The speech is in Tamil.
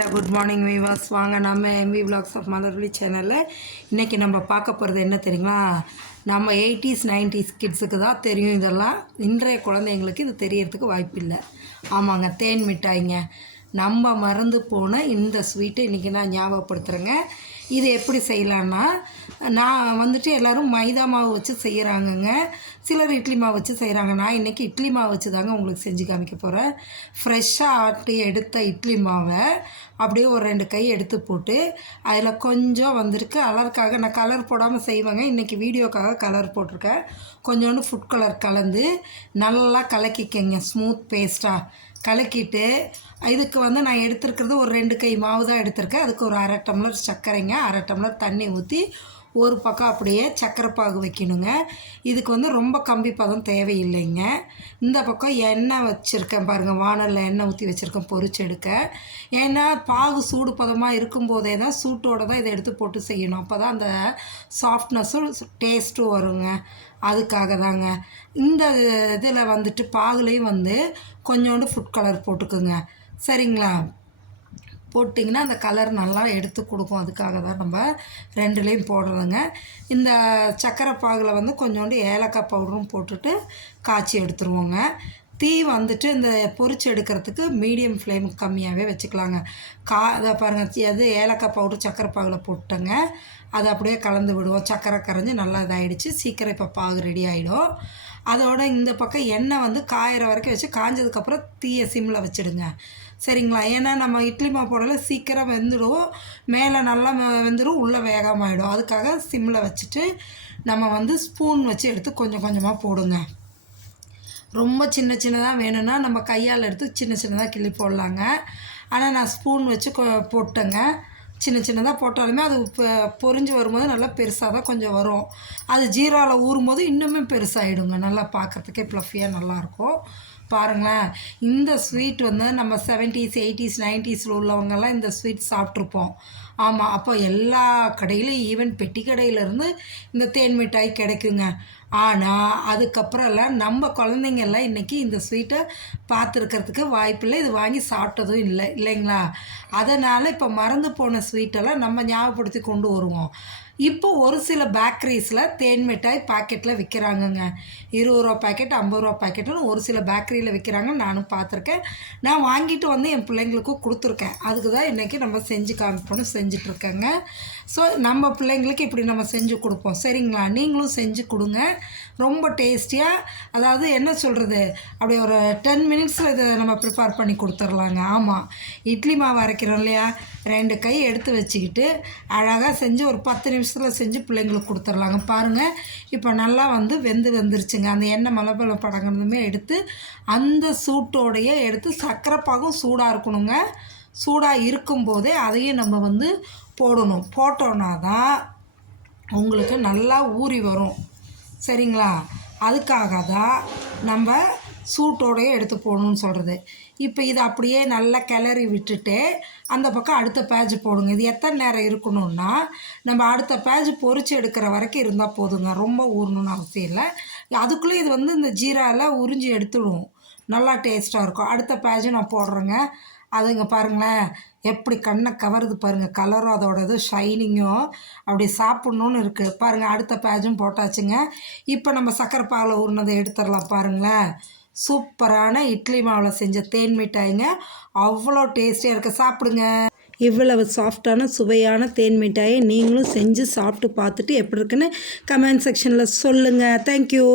காலையில் குட் மார்னிங் வீவர்ஸ். வாங்க நம்ம எம்வி விலாக்ஸ் ஆஃப் மலர்விழி சேனலில் இன்றைக்கி நம்ம பார்க்க போகிறது என்ன தெரியுங்களா? நம்ம 80s 90s கிட்ஸுக்கு தான் தெரியும் இதெல்லாம். இன்றைய குழந்தைங்களுக்கு இது தெரியறதுக்கு வாய்ப்பு இல்லை. ஆமாங்க, தேன் மிட்டாய்ங்க. நம்ம மறந்து போன இந்த ஸ்வீட்டை இன்றைக்கி நான் ஞாபகப்படுத்துகிறேங்க. இது எப்படி செய்யலான்னா, நான் வந்துட்டு எல்லோரும் மைதா மாவு வச்சு செய்கிறாங்கங்க, சிலர் இட்லி மாவு வச்சு செய்கிறாங்க. நான் இன்றைக்கி இட்லி மாவு வச்சு தாங்க உங்களுக்கு செஞ்சு காமிக்க போகிறேன். ஃப்ரெஷ்ஷாக ஆட்டி எடுத்த இட்லி மாவை அப்படியே ஒரு 2 கை எடுத்து போட்டு அதில் கொஞ்சம் வந்துருக்கு கலருக்காக, நான் கலர் போடாமல் செய்வேங்க, இன்றைக்கி வீடியோக்காக கலர் போட்டிருக்கேன். கொஞ்சோண்டு ஃபுட் கலர் கலந்து நல்லா கலக்கிக்கங்க, ஸ்மூத் பேஸ்ட்டாக கலக்கிட்டு இதுக்கு வந்து நான் எடுத்துருக்கிறது ஒரு 2 கை மாவு தான் எடுத்திருக்கேன். அதுக்கு ஒரு 1/2 டம்ளர் சர்க்கரைங்க, 1/2 டம்ளர் தண்ணி ஊற்றி ஒரு பக்கம் அப்படியே சர்க்கரை பாகு வைக்கணுங்க. இதுக்கு வந்து ரொம்ப கம்பி பதம் தேவையில்லைங்க. இந்த பக்கம் எண்ணெய் வச்சுருக்கேன் பாருங்கள், வானலில் எண்ணெய் ஊற்றி வச்சுருக்கேன் பொரிச்சு எடுக்க. ஏன்னா பாகு சூடு பதமாக இருக்கும்போதே தான், சூட்டோடு தான் இதை எடுத்து போட்டு செய்யணும். அப்போ தான் அந்த சாஃப்ட்னஸும் டேஸ்ட்டும் வருங்க. அதுக்காக தாங்க இந்த இதில் வந்துட்டு பாகுலேயும் வந்து கொஞ்சோண்டு ஃபுட் கலர் போட்டுக்குங்க, சரிங்களா? போட்டிங்கன்னா அந்த கலர் நல்லா எடுத்து கொடுக்கும். அதுக்காக தான் நம்ம 2லேயும் போடுறோங்க. இந்த சர்க்கரை பாகில் வந்து கொஞ்சோண்டு ஏலக்காய் பவுடரும் போட்டுட்டு காய்ச்சி எடுத்துருவோங்க. தீ வந்துட்டு இந்த பொரிச்சு எடுக்கிறதுக்கு மீடியம் ஃப்ளேம் கம்மியாகவே வச்சுக்கலாங்க. அதை பாருங்கள், அது ஏலக்காய் பவுடர் சர்க்கரை பாகில் போட்டேங்க. அதை அப்படியே கலந்து விடுவோம். சர்க்கரை கரைஞ்சி நல்லா இதாகிடுச்சு. சீக்கிரம் இப்போ பாகு ரெடி ஆகிடும். அதோட இந்த பக்கம் எண்ணெய் வந்து காயிற வரைக்கும் வச்சு, காஞ்சதுக்கப்புறம் தீயை சிம்மில் வச்சுடுங்க, சரிங்களா? ஏன்னா நம்ம இட்லி மாவு போடல சீக்கிரம் வெந்துடும், மேலே நல்லா வெந்துடும், உள்ளே வேகாமல் ஆகிடும். அதுக்காக சிம்மில் வச்சுட்டு நம்ம வந்து ஸ்பூன் வச்சு எடுத்து கொஞ்சம் கொஞ்சமாக போடுங்க. ரொம்ப சின்ன சின்னதாக வேணும்னா நம்ம கையால் எடுத்து சின்ன சின்னதாக கிள்ளி போடலாங்க. ஆனால் நான் ஸ்பூன் வச்சு போட்டேங்க. சின்ன சின்னதாக போட்டாலுமே அது பொரிஞ்சு வரும்போது நல்லா பெருசாக தான் கொஞ்சம் வரும். அது ஜீராவில் ஊறும்போது இன்னுமே பெருசாகிடுங்க, நல்லா பார்க்குறதுக்கே ப்ளஃபியாக நல்லாயிருக்கும். பாருங்களேன், இந்த ஸ்வீட் வந்து நம்ம 70s 80s 90ஸில் உள்ளவங்கெல்லாம் இந்த ஸ்வீட் சாப்பிட்ருப்போம். ஆமாம், அப்போ எல்லா கடையிலும், ஈவன் பெட்டி கடையிலேருந்து இந்த தேன் மிட்டாய் கிடைக்குங்க. ஆனால் அதுக்கப்புறம்லாம் நம்ம குழந்தைங்கள்லாம் இன்றைக்கி இந்த ஸ்வீட்டை பார்த்துருக்கிறதுக்கு வாய்ப்பில்லை, இது வாங்கி சாப்பிட்டதும் இல்லை, இல்லைங்களா? அதனால் இப்போ மறந்து போன ஸ்வீட்டெல்லாம் நம்ம ஞாபகப்படுத்தி கொண்டு வருவோம். இப்போ ஒரு சில பேக்கரிஸில் தேன் மிட்டாய் பாக்கெட்டில் விற்கிறாங்கங்க. 20 ரூபா பாக்கெட், 50 ரூபா பாக்கெட்டுன்னு ஒரு சில பேக்கரியில் விற்கிறாங்க. நானும் பார்த்துருக்கேன். நான் வாங்கிட்டு வந்து என் பிள்ளைங்களுக்கும் கொடுத்துருக்கேன். அதுக்கு தான் இன்றைக்கி நம்ம செஞ்சு காமிப்போன்னு செஞ்சிட்ருக்கேங்க. ஸோ நம்ம பிள்ளைங்களுக்கு இப்படி நம்ம செஞ்சு கொடுப்போம், சரிங்களா? நீங்களும் செஞ்சு கொடுங்க, ரொம்ப டேஸ்டியாக. அதாவது என்ன சொல்கிறது, அப்படி ஒரு 10 மினிட்ஸில் இதை நம்ம ப்ரிப்பேர் பண்ணி கொடுத்துர்லாங்க. ஆமாம், இட்லி மாவு அரைக்கிறோம் இல்லையா, 2 கை எடுத்து வச்சுக்கிட்டு அழகாக செஞ்சு ஒரு 10 நிமிஷத்தில் செஞ்சு பிள்ளைங்களுக்கு கொடுத்துர்லாங்க. பாருங்கள், இப்போ நல்லா வந்து வெந்துருச்சுங்க. அந்த எண்ணெய் மலபல படங்கிறதுமே எடுத்து அந்த சூட்டோடையே எடுத்து, சர்க்கரை பாகும் சூடாக இருக்கணுங்க. சூடாக இருக்கும்போதே அதையும் நம்ம வந்து போடணும். போட்டோன்னா தான் உங்களுக்கு நல்லா ஊறி வரும், சரிங்களா? அதுக்காக தான் நம்ம சூட்டோடையே எடுத்து போடணும்னு சொல்கிறது. இப்போ இதை அப்படியே நல்லா கிளறி விட்டுட்டு அந்த பக்கம் அடுத்த பேட்ச் போடுங்க. இது எத்தனை நேரம் இருக்கணும்னா, நம்ம அடுத்த பேட்ச் பொரிச்சு எடுக்கிற வரைக்கும் இருந்தால் போதுங்க, ரொம்ப ஊறணும்னு அவசியம் இல்லை. அதுக்குள்ளே இது வந்து இந்த ஜீராவில் உறிஞ்சி எடுத்துடும், நல்லா டேஸ்ட்டாக இருக்கும். அடுத்த பேட்சும் நான் போடுறேங்க. அதுங்க பாருங்களேன், எப்படி கண்ணை கவருது பாருங்கள், கலரும் அதோட இது ஷைனிங்கும் அப்படி சாப்பிட்ணுன்னு இருக்குது பாருங்கள். அடுத்த பேட்சும் போட்டாச்சுங்க. இப்போ நம்ம சக்கரை பாகில் ஊறினதை எடுத்துடலாம். பாருங்களேன், சூப்பரான இட்லி மாவில் செஞ்ச தேன் மிட்டாய்ங்க, அவ்வளோ டேஸ்டியாக இருக்குது. சாப்பிடுங்க. இவ்வளவு சாஃப்டான சுவையான தேன் மிட்டாயை நீங்களும் செஞ்சு சாப்பிட்டு பார்த்துட்டு எப்படி இருக்குன்னு கமெண்ட் செக்ஷனில் சொல்லுங்கள். தேங்க்யூ.